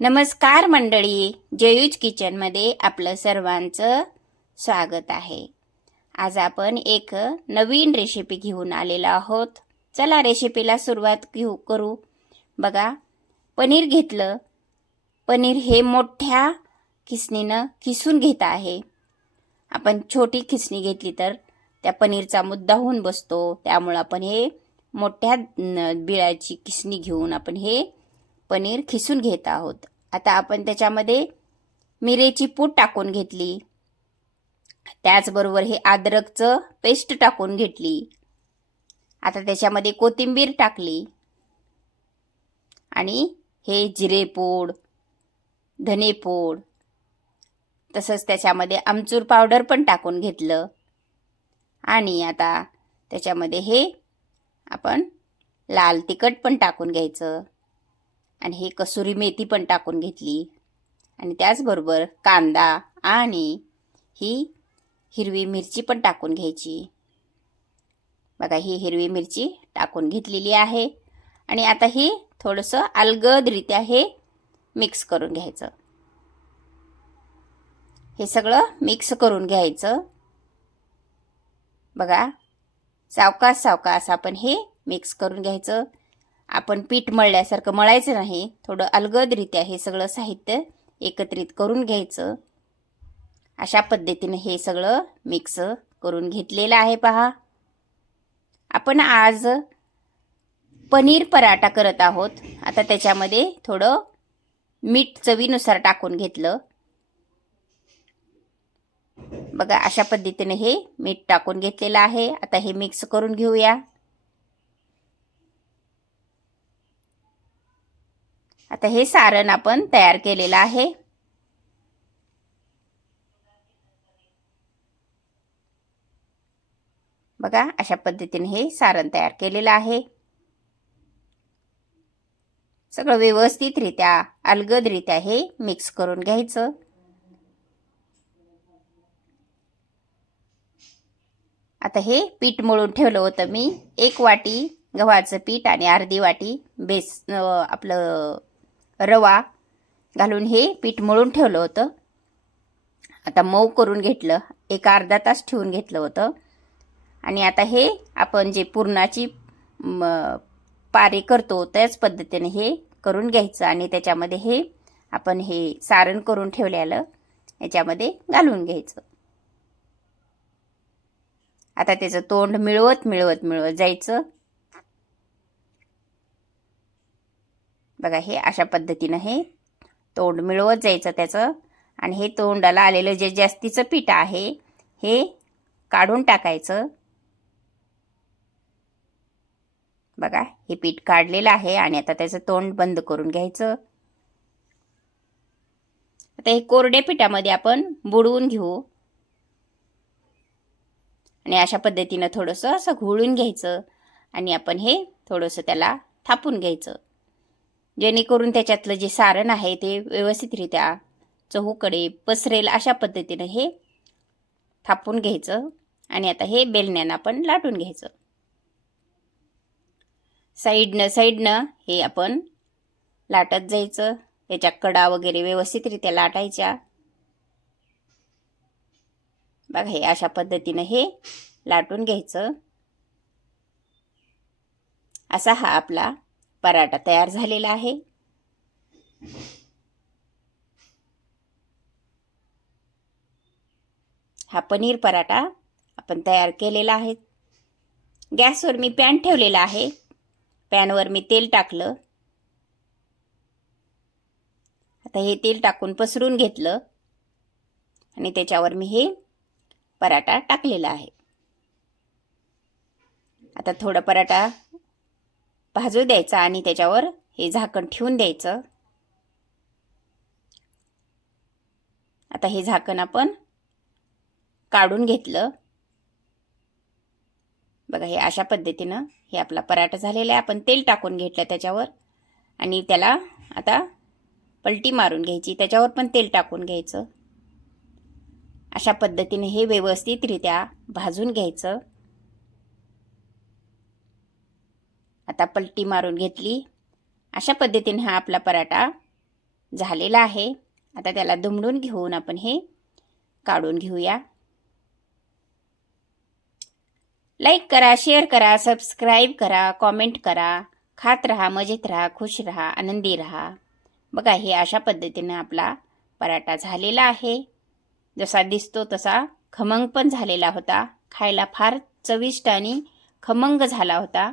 नमस्कार मंडळी जयूज किचनमध्ये आपलं सर्वांचं स्वागत आहे. आज आपण एक नवीन रेसिपी घेऊन आलेलो आहोत. चला रेसिपीला सुरुवात घेऊ करू. बघा पनीर घेतलं. पनीर हे मोठ्या खिसणीनं खिसून घेत आहे. आपण छोटी खिसणी घेतली तर त्या पनीरचा मुद्दा होऊन बसतो. त्यामुळं आपण हे मोठ्या न, बिळाची खिसणी घेऊन आपण हे पनीर खिसून घेत आहोत. आता आपण त्याच्यामध्ये मिरेची पूड टाकून घेतली. त्याचबरोबर हे अद्रकचं पेस्ट टाकून घेतली. आता त्याच्यामध्ये कोथिंबीर टाकली. आणि हे जिरेपूड धनेपूड तसंच त्याच्यामध्ये आमचूर पावडर पण टाकून घेतलं. आणि आता त्याच्यामध्ये हे आपण लाल तिखट पण टाकून घ्यायचं. आणि हे कसुरी मेथी पण टाकून घेतली. आणि त्याचबरोबर कांदा आणि ही हिरवी मिरची पण टाकून घ्यायची. बघा ही हिरवी मिरची टाकून घेतलेली आहे. आणि आता ही थोडंसं अलगदरित्या हे मिक्स करून घ्यायचं. हे सगळं मिक्स करून घ्यायचं. बघा सावकाश सावकाश आपण हे मिक्स करून घ्यायचं. आपण पीठ मळल्यासारखं मळायचं नाही थोडं अलगदरित्या हे सगळं साहित्य एकत्रित करून घ्यायचं. अशा पद्धतीने हे सगळं मिक्स करून घेतलेलं आहे पहा. आपण आज पनीर पराठा करत आहोत. आता त्याच्यामध्ये थोडं मीठ चवीनुसार टाकून घेतलं. बघा अशा पद्धतीने हे मीठ टाकून घेतलेलं आहे. आता हे मिक्स करून घेऊया. आता हे सारण आपण तयार केलेलं आहे. बघा अशा पद्धतीने हे सारण तयार केलेलं आहे. सगळं व्यवस्थितरित्या अलगदरित्या हे मिक्स करून घ्यायचं. आता हे पीठ मळून ठेवलं होतं मी. एक वाटी गव्हाचं पीठ आणि अर्धी वाटी बेस आपलं रवा घालून हे पीठ मळून ठेवलं होतं. आता मऊ करून घेतलं. एक अर्धा तास ठेवून घेतलं होतं. आणि आता हे आपण जे पुरणाची म, पारी करतो त्याच पद्धतीने हे करून घ्यायचं आणि त्याच्यामध्ये हे आपण हे सारण करून ठेवलेलं याच्यामध्ये घालून घ्यायचं. आता त्याचं तोंड मिळवत मिळवत मिळवत जायचं. बघा हे अशा पद्धतीनं हे तोंड मिळवत जायचं त्याचं. आणि हे तोंडाला आलेलं जे जास्तीचं पीठ आहे हे काढून टाकायचं. बघा हे पीठ काढलेलं आहे आणि आता त्याचं तोंड बंद करून घ्यायचं. आता हे कोरड्या पिठामध्ये आपण बुडवून घेऊ. आणि अशा पद्धतीनं थोडंसं असं घोळून घ्यायचं. आणि आपण हे थोडंसं त्याला थापून घ्यायचं. जेणेकरून त्याच्यातलं जे सारण आहे ते व्यवस्थितरित्या चहूकडे पसरेल अशा पद्धतीनं हे थापून घ्यायचं आणि आता हे बेलण्यानं आपण लाटून घ्यायचं. साईडनं साईडनं हे आपण लाटत जायचं. त्याच्या कडा वगैरे व्यवस्थितरित्या लाटायच्या. बघा हे अशा पद्धतीनं हे लाटून घ्यायचं. असा हा आपला पराठा तयार झालेला आहे. हा पनीर पराठा आपण तयार केलेला आहे. गॅसवर मी पॅन ठेवलेला आहे. पॅनवर मी तेल टाकलं. आता हे तेल टाकून पसरून घेतलं. आणि त्याच्यावर मी हे पराठा टाकलेला आहे. आता थोडा पराठा भाजू द्यायचा आणि त्याच्यावर हे झाकण ठेवून द्यायचं. आता हे झाकण आपण काढून घेतलं. बघा हे अशा पद्धतीनं हे आपला पराठा झालेला आहे. आपण तेल टाकून घेतलं त्याच्यावर. आणि त्याला आता पलटी मारून घ्यायची. त्याच्यावर पण तेल टाकून घ्यायचं. अशा पद्धतीने हे व्यवस्थितरित्या भाजून घ्यायचं. आता पलटी मारून घेतली. अशा पद्धतीने हा आपला पराठा झालेला आहे. आता त्याला दुमडून घेऊन आपण हे काढून घेऊया. लाईक करा शेअर करा सबस्क्राईब करा कॉमेंट करा. खात राहा मजेत राहा खुश राहा आनंदी राहा. बघा हे अशा पद्धतीनं आपला पराठा झालेला आहे. जसा दिसतो तसा खमंग पण झालेला होता. खायला फार चविष्ट आणि खमंग झाला होता.